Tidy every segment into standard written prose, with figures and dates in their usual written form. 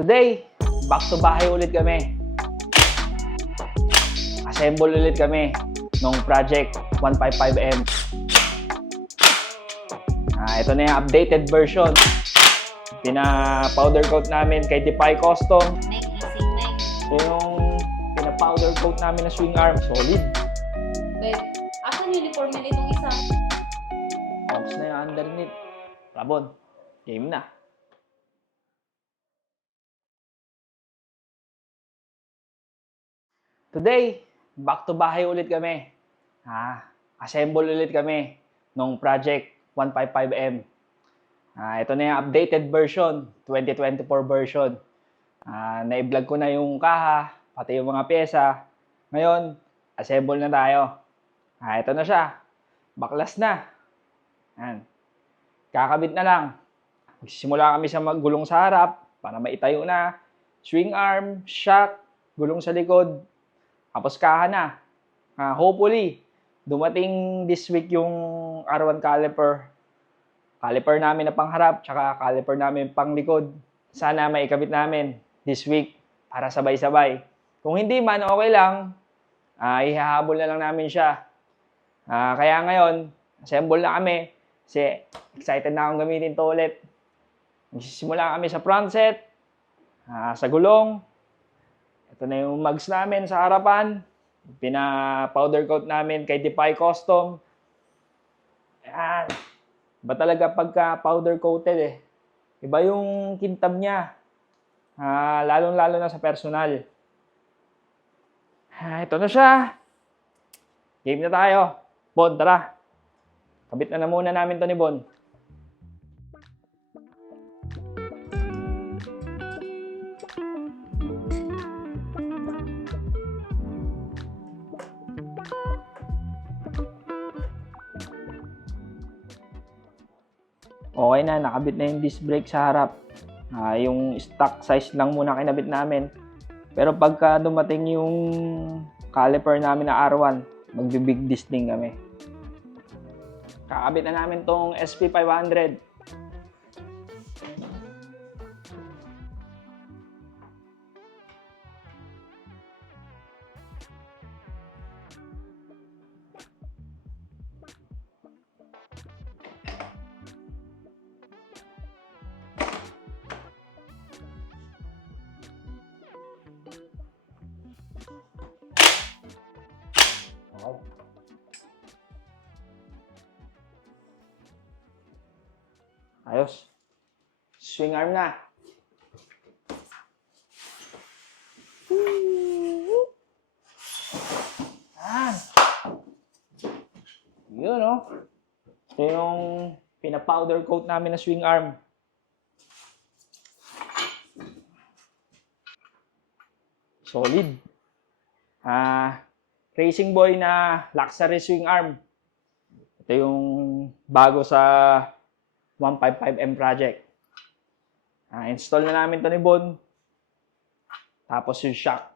Today, back to bahay ulit kami. Assemble ulit kami nung project 155M. Ito na yung updated version. Pina-powder coat namin kay Defy Custom. Ito yung pina-powder coat namin na swing arm. Solid. Babe, asan uniform nila itong isa? Ops na yung underneath. Rabon, game na. Today, back to bahay ulit kami. Assemble ulit kami nung project 155M. Ito na yung updated version, 2024 version. Na-vlog ko na yung kaha, pati yung mga pyesa. Ngayon, assemble na tayo. Ito na siya. Baklas na. Yan. Kakabit na lang. Magsisimula kami sa maggulong sa harap para maitayo na. Swing arm, shock, gulong sa likod. Tapos kaha na. Hopefully, dumating this week yung R1 caliper. Caliper namin na pangharap, tsaka caliper namin pang likod. Sana maikabit namin this week para sabay-sabay. Kung hindi man, okay lang. Ihahabol na lang namin siya. Kaya ngayon, assemble na kami. Kasi excited na akong gamitin to ulit. Magsisimula kami sa front set, sa gulong. Ito na yung mugs namin sa harapan. Pina-powder coat namin kay Defy Custom. Ayan. Iba talaga pagka powder coated eh. Iba yung kintab niya. Lalong-lalo na sa personal. Ito na siya. Game na tayo. Bon, tara. Kabit na muna namin to ni Bon. Okay na, nakabit na yung disc brake sa harap. Yung stock size lang muna kinabit namin. Pero pagka dumating yung caliper namin na R1, magbi-big disc din kami. Kakabit na namin tong SP500. Wow. Ayos. Swing arm na. Yun, no? Ito yung pina-powder coat namin na swing arm. Solid. Racing Boy na luxury swing arm. Ito yung bago sa 155M project. Install na namin ito ni Bon. Tapos yung shock.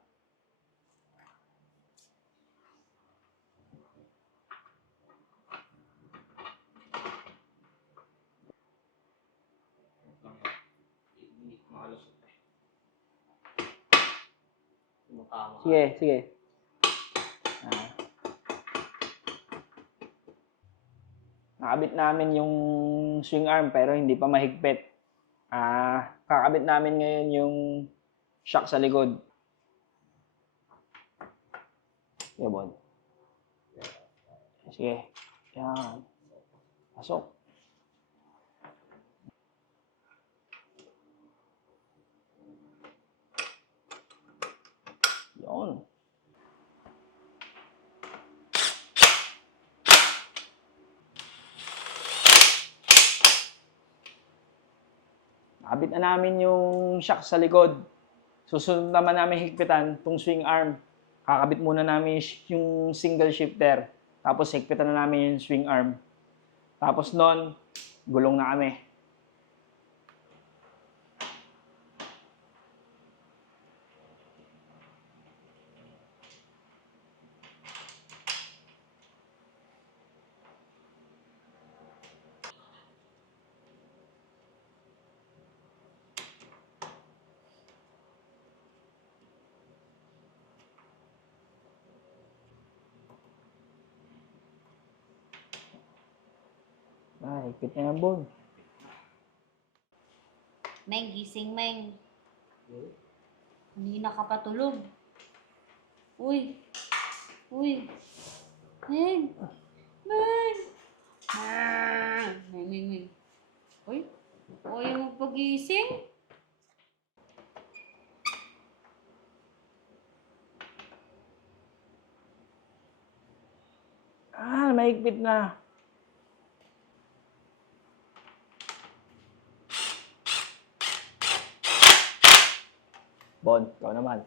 Sige, sige. Nakabit namin yung swing arm pero hindi pa mahigpit. Kakabit namin ngayon yung shock sa likod. Sige, Bon. Sige. Yan. Pasok. Yun. Nakabit na namin yung shock sa likod. Susunod naman namin higpitan itong swing arm. Kakabit muna namin yung single shifter. Tapos higpitan na namin yung swing arm. Tapos nun, gulong na kami. Ay, higpit na yan, Bon. Meng, gising, Meng. Kanina ka pa tulog. Uy. Uy. Meng. Meng. Meng, Meng, Meng. Uy. Ayaw mo pagising? Mahigpit na. Bon, ikaw naman.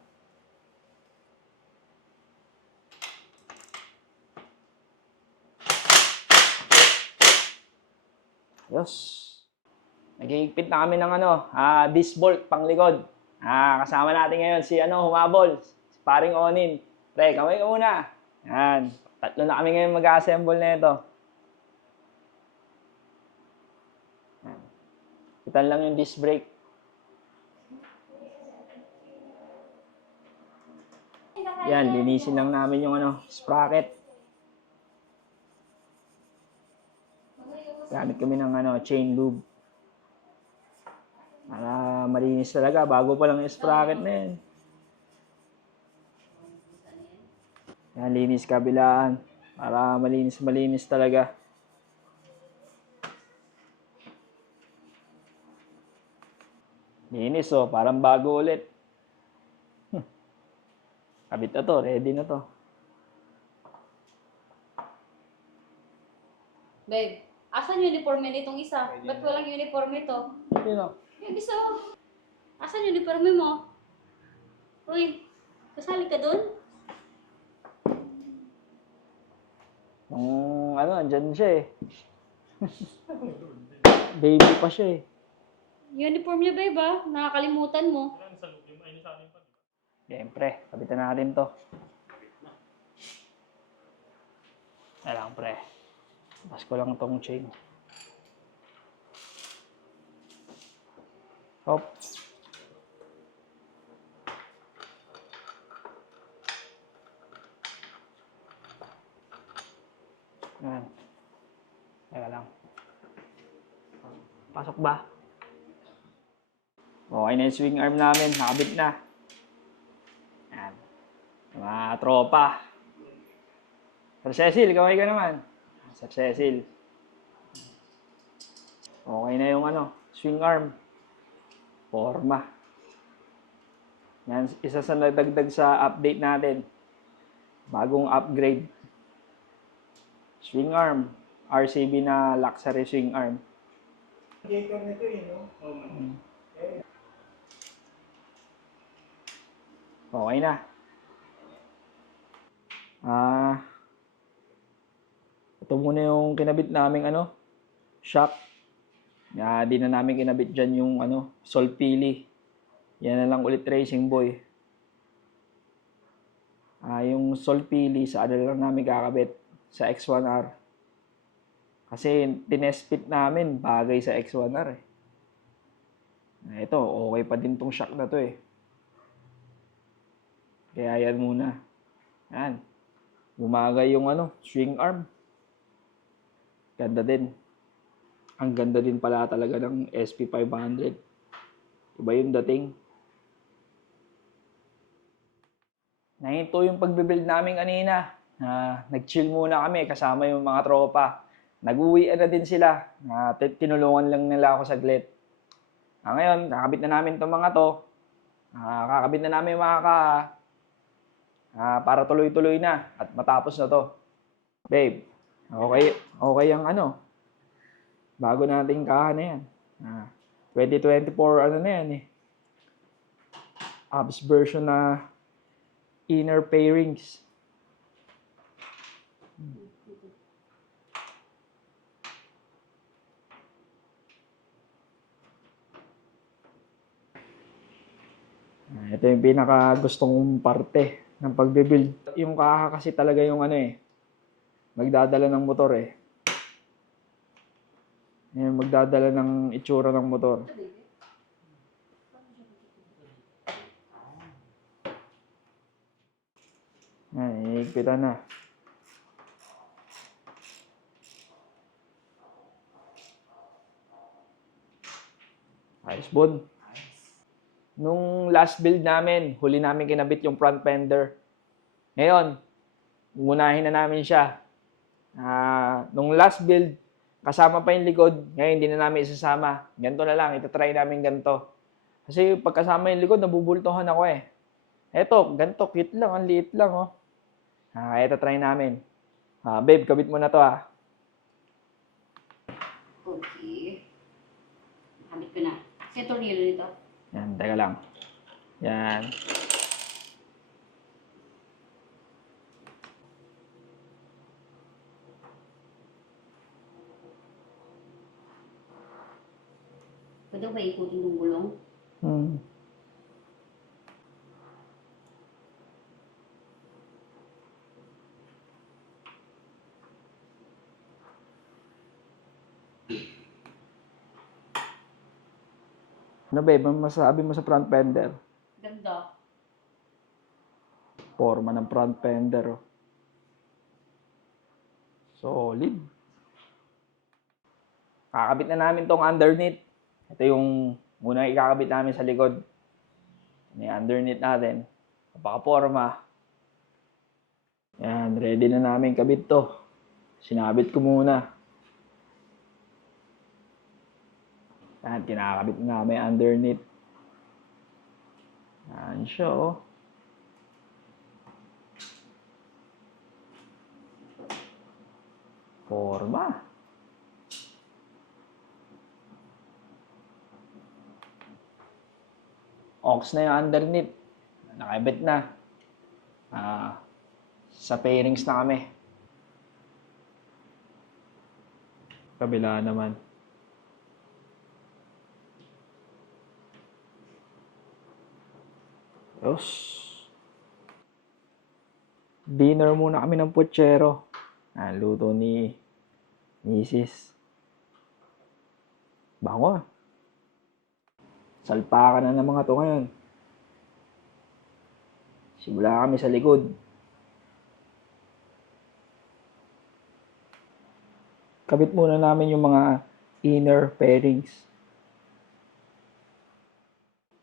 Yes. Naghihigpit na kami ng disc bolt panglikod. Kasama natin ngayon si humabol, si paring Onin. Pre, kamay ka muna. Yan. Tatlo na kami ngayon mag-assemble na ito. Itan lang yung disc brake. Yan, linisin lang namin yung sprocket. Gamit kami ng chain lube. Para malinis talaga, bago pa lang yung sprocket na yan. Yan, linis kabilaan. Para malinis talaga. Linis parang bago ulit. Kabit na to, ready na to. Babe, asan uniforme nitong isa? Ba't walang uniforme to? Sino? Yung isa. Asan uniforme mo? Uy, kasali ka dun? Andyan siya eh. Baby pa siya eh. Uniform niya, babe, ah. Nakakalimutan mo. Siyempre, kabitan natin to. Alam, pre. Bas ko lang tong chain. Hop. Yan. Teka lang. Pasok ba? Okay na yung swing arm namin. Nakabit na. Yan. Mga tropa. Sir Cecil, kaway ka naman. Sir Cecil. Okay na yung swing arm. Forma. Yan, isa sa nadagdag sa update natin. Bagong upgrade. Swing arm. RCB na luxury swing arm. Okay na. Ito muna yung kinabit naming shock. Di na namin kinabit dyan yung Solpili. Yan na lang ulit Racing Boy. Yung Solpili sa lang namin kakabit sa X1R. Kasi tinespit namin bagay sa X1R eh. Ito, okay pa din tong shock na to eh. Kaya yan muna. Yan. Bumagay yung swing arm. Ganda din. Ang ganda din pala talaga ng SP500. Iba yung dating. Nahinto yung pagbibuild namin kanina. Nag-chill muna kami kasama yung mga tropa. Nag-uwian na din sila. Tinulungan lang nila ako saglit. Ngayon, kakabit na namin itong mga to. Kakabit na namin yung mga para tuloy-tuloy na at matapos na to. Babe, okay ang bago nating kaha na yan. 2024 na yan eh. Apps version na inner pairings. Ito yung pinaka gustong parte ng pagbe-build. Yung kaha kasi talaga yung magdadala ng motor eh. Yung magdadala ng itsura ng motor. Higpitan na. Ayos, Bon. Nung last build namin, huli namin kinabit yung front fender. Ngayon, unahin na namin siya. Nung last build, kasama pa yung likod. Ngayon, hindi na namin isasama. Ganito na lang, itatry namin ganito. Kasi pagkasama yung likod, nabubultuhan ako eh. Eto, ganito, cute lang, ang liit lang oh. Kaya itatry namin. Babe, kabit mo na to ah. Okay. Nakabit ko na. Kasi tornilyo nito. Yan, teka lang. Yan. Pwede ba ikutin yung gulong? Hmm. Ano babe, ano masasabi mo sa front fender? Ganda. Forma ng front fender oh. Solid. Kakabit na namin tong underneath. Ito yung unang ikakabit namin sa likod. Ano yung underneath natin. Napaka-forma. Yan, ready na namin kabit to. Sinabit ko muna. Yan, kinakabit na namin underneath. Yan siya oh. Forma. Ox na yung underneath. Nakabit na. Sa pairings na kami. Kabila naman. Yes. Dinner muna kami ng putsero. Luto ni Mrs. Bango ah. Salpakan na ng mga to ngayon. Simula kami sa likod. Kabit muna namin yung mga inner pairings.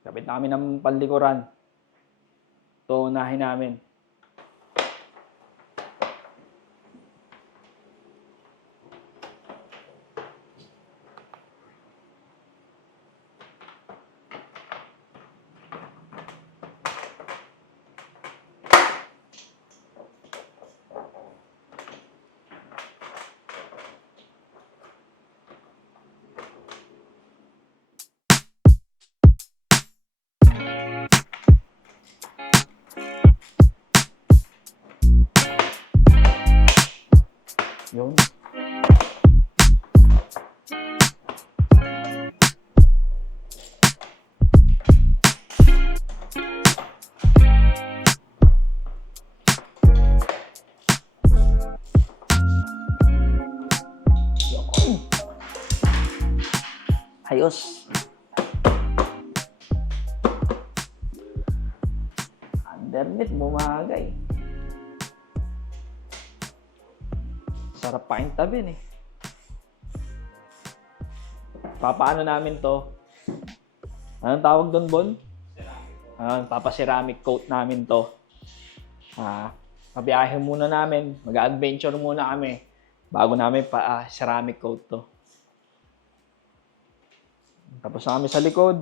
Kabit namin ng panlikuran. Ito unahin namin. Yun. Ayos. Underneath, bumagay. Sarap paintabin eh. Papaano namin to? Anong tawag doon, Bon? Papaceramic coat namin to. Pabiyahe muna namin. Mag-adventure muna kami. Bago namin ceramic coat to. Tapos na kami sa likod.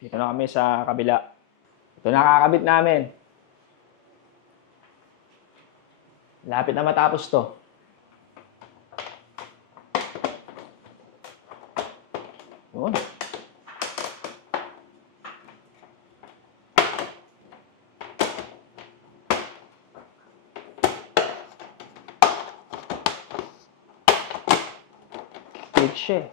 Dito na kami sa kabila. Ito na kakabit namin. Lapit na matapos to. Yun. Cute siya eh.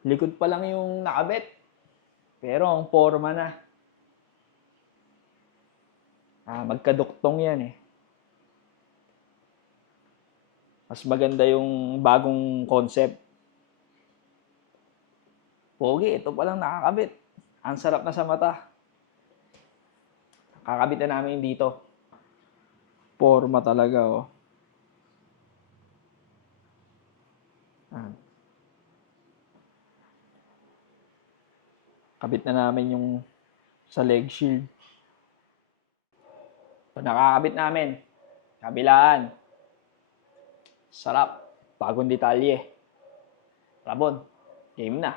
Likod pa lang yung nakabit. Pero ang forma na. Magkaduktong yan eh. Mas maganda yung bagong concept. Pogi, ito palang nakakabit. Ang sarap na sa mata. Kakabit na namin dito. Forma talaga, oh. Ayan. Kabit na namin yung sa leg shield. Ito nakakabit namin. Kabilaan. Sarap. Bagong detalye. Rabon. Game na.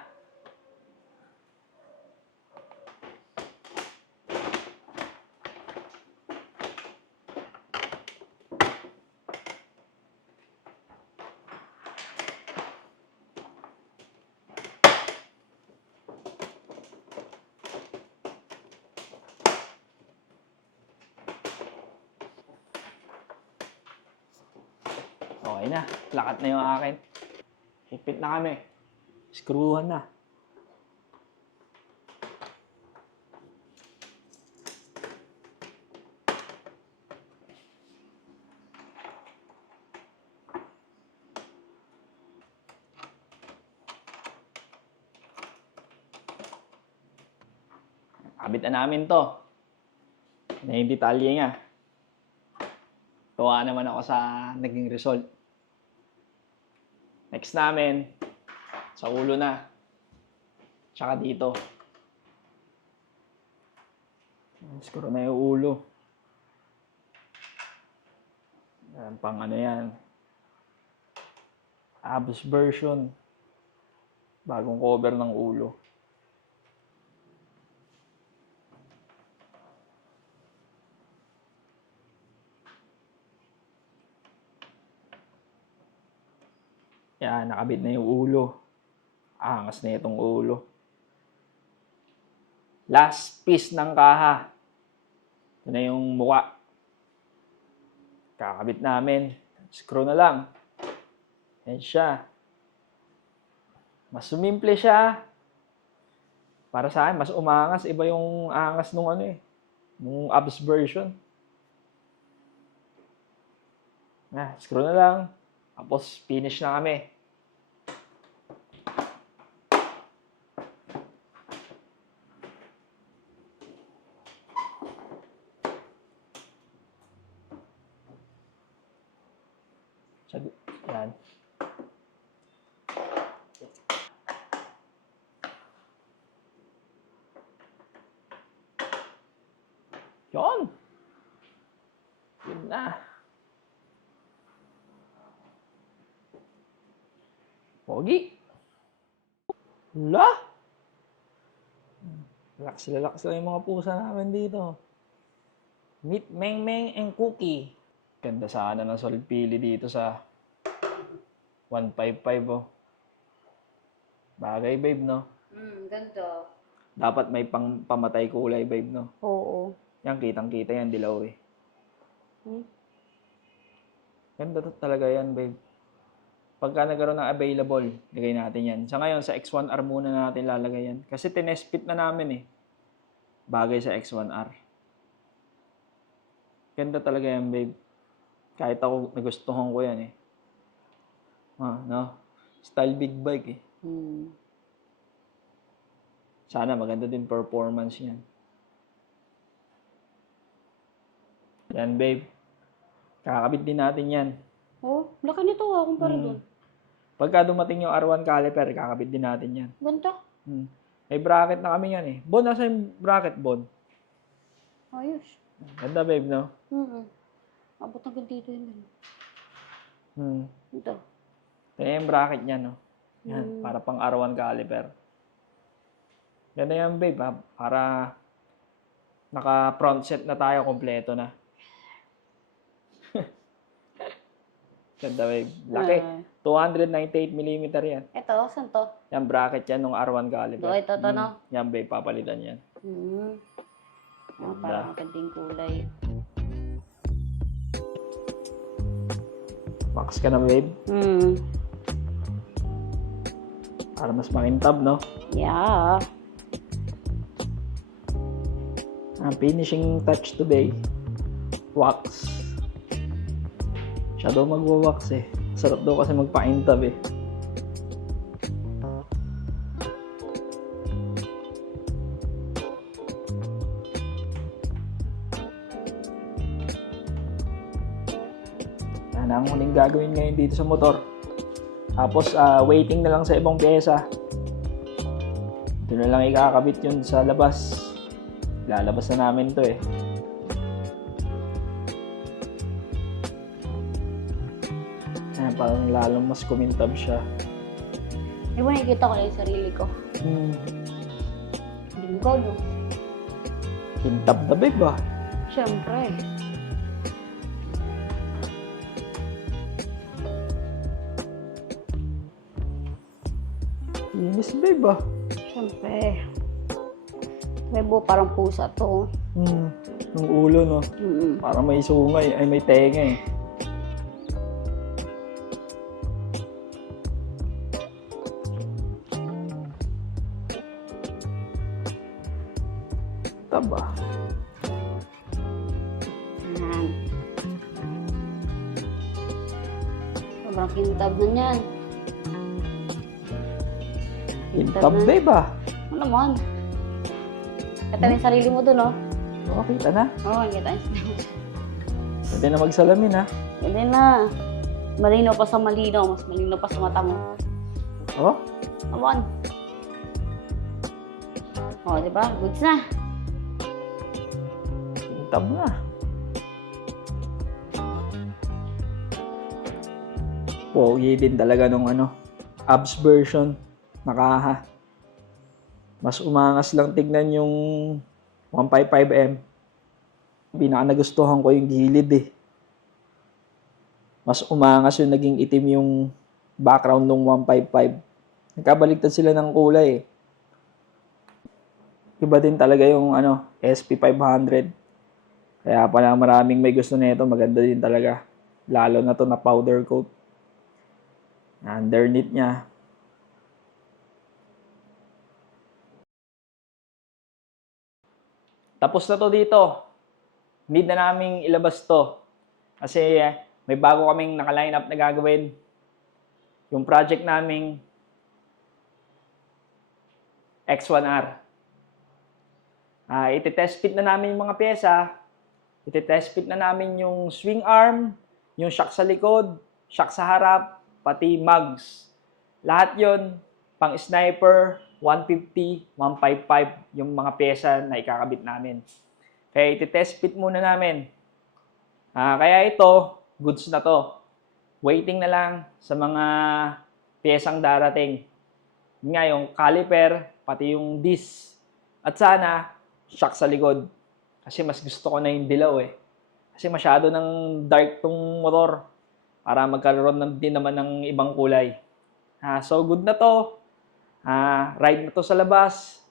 Okay na. Lakat na yung akin. Hipit na kami. Screwhan na. Kabit na namin to. Na yung detalye nga. Tuwa naman ako sa naging result. Next namin, sa ulo na. Tsaka dito. Screw na yung ulo. Yan, pang ano yan. Abs version. Bagong cover ng ulo. Yan, nakabit na yung ulo. Angas na itong ulo. Last piece ng kaha. Ito na yung mukha. Kakabit namin. Screw na lang. Yan siya. Mas sumimple siya. Para sa akin, mas umangas. Iba yung angas nung ano eh. Nung abs version. Screw na lang. Tapos finish na kami. Yan. Yun. Yun na. Pogi. La. Relax lang yung mga pusa namin dito. Meet Meng Meng and Cookie. Ganda sana ng solid pili dito sa 155 oh. Bagay babe no? Ganda. Dapat may pamatay kulay babe no? Oo. Yan kitang-kita yan dilaw eh. Ganda talaga yan babe. Pagka nagkaroon ng available, lagay natin yan. Sa ngayon, sa X1R muna natin lalagay yan. Kasi tinespit na namin eh. Bagay sa X1R. Ganda talaga yan, babe. Kahit ako, nagustuhan ko yan eh. No? Style big bike eh. Sana maganda din performance yan. Yan, babe. Kakabit din natin yan. Oh, laki nito kumpara doon. Pagka dumating yung R1 caliper, kakabit din natin yan. Ganda. May bracket na kami yan eh. Bon, nasa yung bracket, Bon? Ayos. Ganda, babe, no? Abot hanggang dito yun. Ito. Ito na yung bracket niya, no? Yan, para pang R1 caliper. Ganda yan, babe, ha? Para naka-front set na tayo, kompleto na. Ganda, babe. Laki. 298mm yan. Ito, saan to? Yan, bracket yan ng R1 caliper. Ito, no? Yan, babe, papalitan yan. Parang magandang kulay. Max ka na, babe. Para mas makintab, no? Yeah. Finishing touch today. Wax. Siya daw magwa-wax eh. Sarap daw kasi magpa-intab eh. Yan ang huling gagawin ngayon dito sa motor. Tapos waiting na lang sa ibang pyesa. Ito na lang ikakabit yun sa labas. Lalabas na namin to eh. Ayan, parang lalong mas kumintab siya. Di ba nakikita ko lang yung sarili ko? Linggo, no? Kintab na babe ah. Siyempre. Inis babe ah. Siyempre. Bebo, parang pusa to. Yung ulo no. Parang may sungay, ay may tenga eh. Taba. Yan. Sobrang kintab na yan. Kintab babe ah. Ano naman? Kita mo yung sarili mo dun, oh. Oo, kita na. Oo, kita yung sarili mo. Pwede na magsalamin ha. Hindi na. Malinaw pa sa malinaw. Mas malinaw pa sa mata mo. Oh, Come on. Oh, di ba? Goods na. kintab na. Pogi din talaga nung abs version. Nakaha. Mas umangas lang tignan yung 155M. Pinaka nagustuhan ko yung gilid eh. Mas umangas yung naging itim yung background ng 155. Nagkabaligtad sila ng kulay eh. Iba din talaga yung SP500. Kaya pala maraming may gusto nito, maganda din talaga. Lalo na to na powder coat. Underneath niya. Tapos na to dito. Need na naming ilabas to. Kasi may bago kaming naka-line up na gagawin. Yung project naming X1R. Iti-test fit na namin yung mga pyesa. Iti-test fit na namin yung swing arm, yung shock sa likod, shock sa harap, pati mugs. Lahat yon pang sniper, 150, 155 yung mga pyesa na ikakabit namin. Kaya iti-test fit muna namin. Kaya ito, goods na to. Waiting na lang sa mga pyesang darating. Yun nga yung caliper, pati yung disc. At sana, shock sa likod. Kasi mas gusto ko na yung dilaw eh. Kasi masyado ng dark tong motor para magkaroon din naman ng ibang kulay. So good na to. Ride na to sa labas.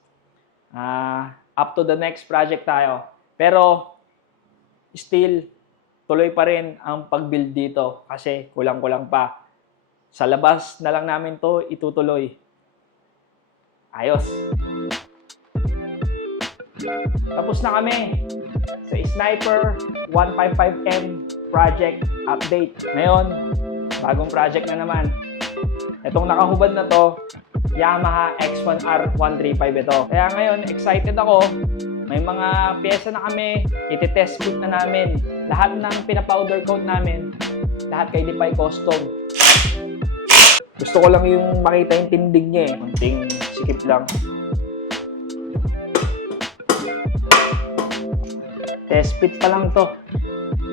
Up to the next project tayo. Pero still, tuloy pa rin ang pag-build dito kasi kulang-kulang pa. Sa labas na lang namin to itutuloy. Ayos. Tapos na kami sa Sniper 155M project update. Ngayon, bagong project na naman. Itong nakahubad na to, Yamaha X1R 135 ito. Kaya ngayon, excited ako. May mga pyesa na kami, iti-test fit na namin. Lahat ng pinapowder coat namin, lahat kay Defy Custom. Gusto ko lang yung makita yung tindig niya eh. Kunting sikip lang. Test fit pa lang to.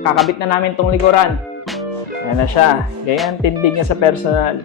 Kakabit na namin tong likuran. Ayan na siya. Ganyan tindig niya sa personal.